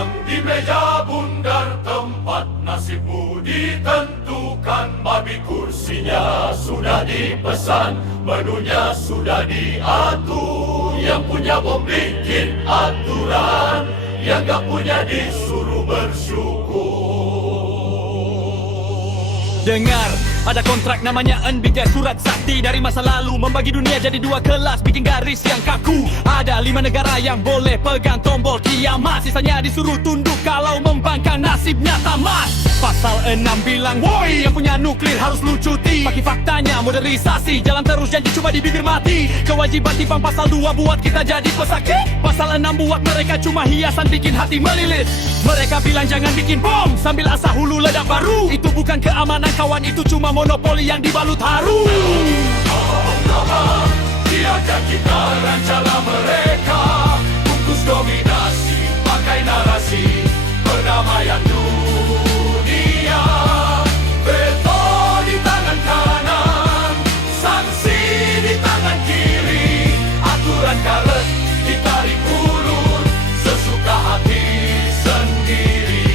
Sedang di meja bundar tempat nasibmu ditentukan. Babi kursinya sudah dipesan, menunya sudah diatur. Yang punya bom bikin aturan, yang gak punya disuruh bersyukur. Dengar, ada kontrak namanya N3 surat sakti dari masa lalu, membagi dunia jadi dua kelas, bikin garis yang kaku. Ada 5 negara yang boleh pegang tombol kiamat, sisanya disuruh tunduk kalau membangkang nasibnya tamat. Pasal 6 bilang, woi, yang punya nuklir harus lu cuti. Bagi faktanya modernisasi, jalan terus janji cuma di bibir mati. Kewajiban timbang pasal 2 buat kita jadi pesakit. Pasal 6 buat mereka cuma hiasan bikin hati melilit. Mereka bilang jangan bikin bom sambil asah hulu ledak baru. Itu bukan keamanan kawan, itu cuma monopoli yang dibalut haru. Biarkan kita rancana mereka, bungkus dominasi, pakai narasi perdamaian dunia. Veto di tangan kanan, sanksi di tangan kiri. Aturan karet ditarik ulur, sesuka hati sendiri.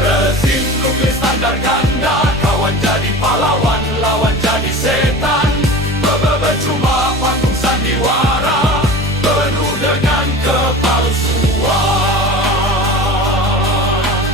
Rezim nuklir standar ganda, kawan jadi pahlawan, lawan jadi setan. Cuma panggung sandiwara penuh dengan kepalsuan.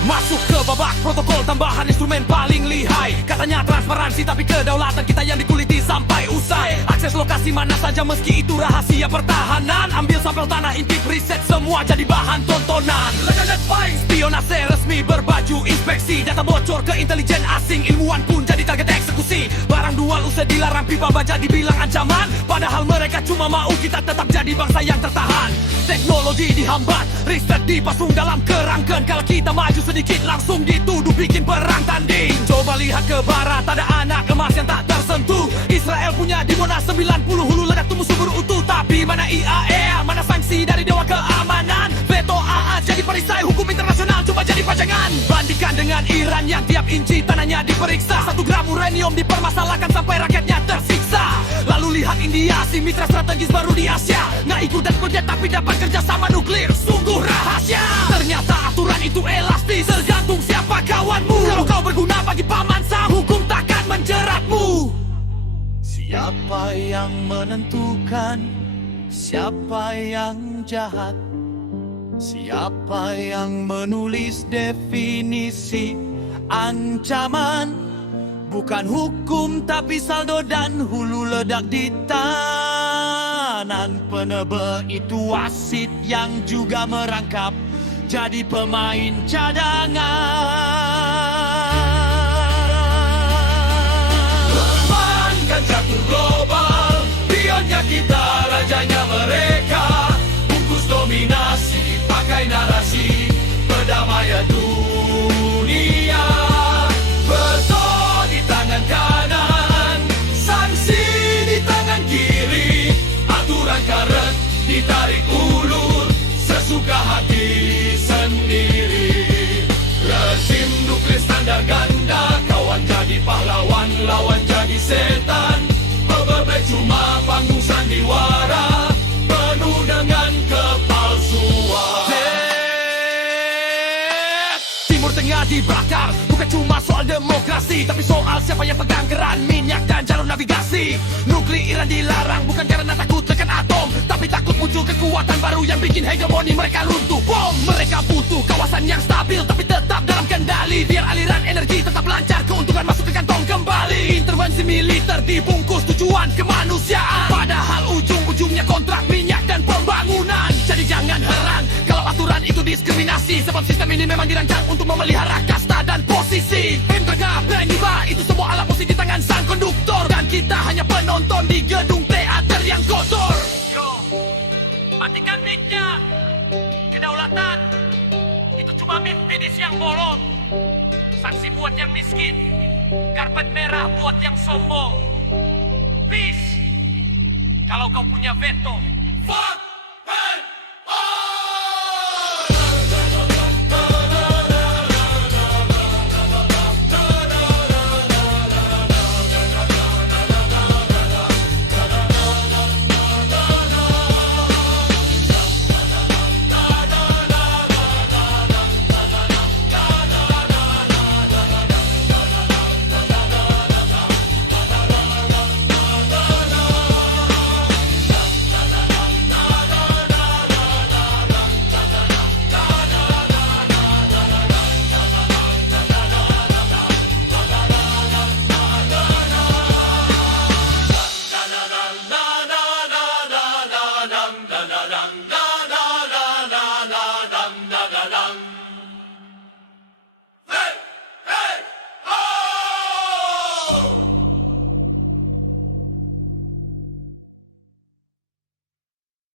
Masuk ke babak protokol tambahan instrumen paling lihai. Katanya transparansi tapi kedaulatan kita yang dikuliti sampai usai. Akses lokasi mana saja meski itu rahasia pertahanan. Ambil sampel tanah intip riset semua jadi bahan tontonan. Leganet fight spionase resmi berbaju inspeksi. Data bocor ke intelijen asing, ilmuwan pun jadi target eksekusi. Barang dual usai dilarang, pipa baja dibilang ancaman. Padahal mereka cuma mau kita tetap jadi bangsa yang tertahan. Teknologi dihambat, riset dipasung dalam kerangken. Kalau kita maju sedikit langsung dituduh bikin perang tanding. Coba lihat ke barat, ada anak emas yang tak tersentuh. Israel punya di Monas 90 hulu ledak tumbuh subur utuh. Tapi mana IAEA, mana sanksi dari Dewa Keamanan. Veto AA jadi perisai hukum internasional cuma jadi pajangan. Bandingkan dengan Iran yang tiap inci tanahnya diperiksa. 1 gram uranium dipermasalahkan sampai rakyatnya tersiksa. Lalu lihat India, si mitra strategis baru di Asia. Nggak ikut dan proyek tapi dapat kerja sama nuklir, sungguh rahasia. Ternyata aturan itu elastis, tergantung siapa kawanmu. Kalau kau berguna bagi paman Sam, hukum takkan menjeratmu. Siapa yang menentukan siapa yang jahat? Siapa yang menulis definisi ancaman? Bukan hukum tapi saldo dan hulu ledak di tangan. Penebel itu wasit yang juga merangkap jadi pemain cadangan. Perbankan catur global, pionnya kita, rajanya mereka. Bungkus dominasi, pakai narasi perdamaian dunia. Veto di tangan kanan, sanksi di tangan kiri. Aturan karet ditarik ulur, sesuka hati sendiri. Rezim nuklir standar ganda, kawan jadi pahlawan, lawan jadi setan. Beberapa cuma panggung sandiwara penuh dengan kepalsuan. Timur Tengah dibakar, bukan cuma soal demokrasi, tapi soal siapa yang pegang keran minyak dan jalur navigasi. Nuklir Iran dilarang bukan karena takut tekan atom, tapi takut muncul kekuatan baru yang bikin hegemoni mereka runtuh. Bom, mereka butuh kawasan yang stabil tapi tetap dalam kendali, biar aliran energi tetap lancar, keuntungan masuk ke kantong kembali. Intervensi militer dibungkus tujuan kemanusiaan, padahal ujung-ujungnya kontrak minyak dan pembangunan. Jadi jangan heran kalau aturan itu diskriminasi, sebab sistem ini memang dirancang untuk memelihara kasta dan posisi. Integral plan 5 itu semua alat musik di tangan sang konduktor, dan kita hanya penonton di gedung teater yang kotor. Yo, matikan mic-nya. Kedaulatan itu cuma mimpi di siang bolong. Sanksi buat yang miskin, karpet merah buat yang sombong. Peace. Kalau kau punya veto,